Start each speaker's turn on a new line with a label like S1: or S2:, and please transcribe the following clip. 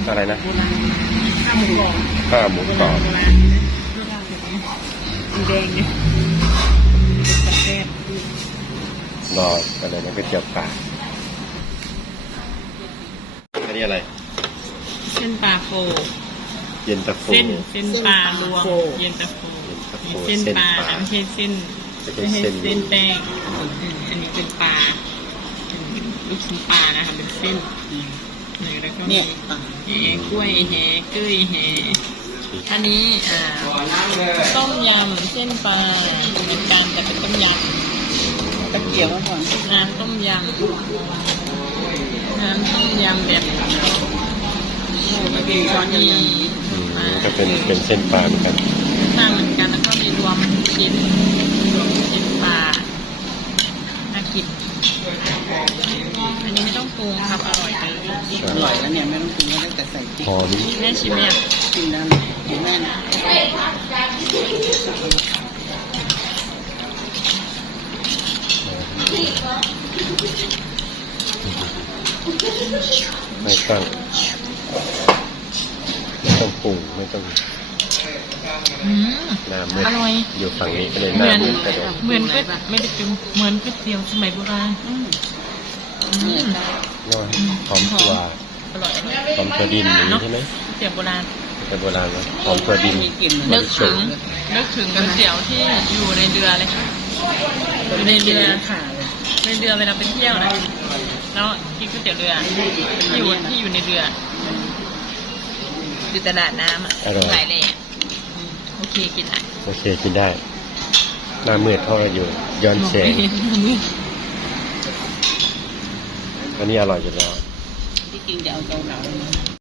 S1: อะไรนะ
S2: โบราณข้าวหมูกรอบ
S1: ข้าวหมูกรอบ
S2: โบราณนะรสชาติแบบนี้สีแดงเนี่ยเป็นแซ่บ
S1: รออะไรนะก๋วยเตี๋ยวปลาอันนี้อะไร
S2: เส้นปลาโฟ
S1: เย็นตาโฟ
S2: เส้นปลารวมเย็นตาโฟมีเส้นปลานะไม่ใช่เส้นเส้นแป้งอันนี้เป็นปลาลูกชิ้นปลานะคะเป็นเส้นแล้วก็มีแหกล้วยแหเก้ยแหอันนี้ต้มยำเส้นปลาเหมือนกันแต่เป็นต้มยำ
S3: ตะเกียบมาก่อน
S2: น้ำต้มยำแบบมีช้อนใหญ่
S1: ก็เป็นเส้นปลาเหมือนกัน
S2: ปลาเหมือนกันแล้วก็มีรวมชิ้นปลาน่ากินอันนี้ไม่ต้องปรุงครับอร่อยเลย
S3: อร่อยแล้วเนี่ยไม่ต้องปรุงแล้วแต่ใส่พริก
S1: หอม
S2: แม่ชิมยัง
S3: กินแล้วเห็นแม่นะ
S1: ไม่ต้องปรุงไม่ต้องน้ำมืด
S2: อร่อย
S1: อยู่ฝั่งนี้ก็เลย
S2: เหมือน
S1: น้ำมืดกระโดด
S2: เหมือนก๋วยไม่ได้เป็นเหมือนก๋วยเตี๋ยวสมัยโบราณ
S1: น้อยหอมตัว
S2: อร่อย
S1: หอมตัวดินอย่างนี้ใช่ไหม
S2: ก๋วยเตี๋ยวโบราณ
S1: แต่โบราณนะหอมตัวดิน
S3: มีกลิ่น
S2: นึกถึงก๋วยเตี๋ยวที่อยู่ในเรือเลยค่ะอยู่ในเรือ
S3: ขาเลย
S2: ในเรือเวลาไปเที่ยวนะแล้วกินก๋วยเตี๋ยวเรือที่อยู่ในเรืออยู่ตลาดน้ำอ่ะหลายเลยอ่ะโอเคกินได้
S1: โอเคกินได้หน้ามืดเท่าอยู่ย้อนแสงอันนี้อร่อยอยู่แล้ว
S3: ที่จริงจะเอาเกาเหลาเลยนะ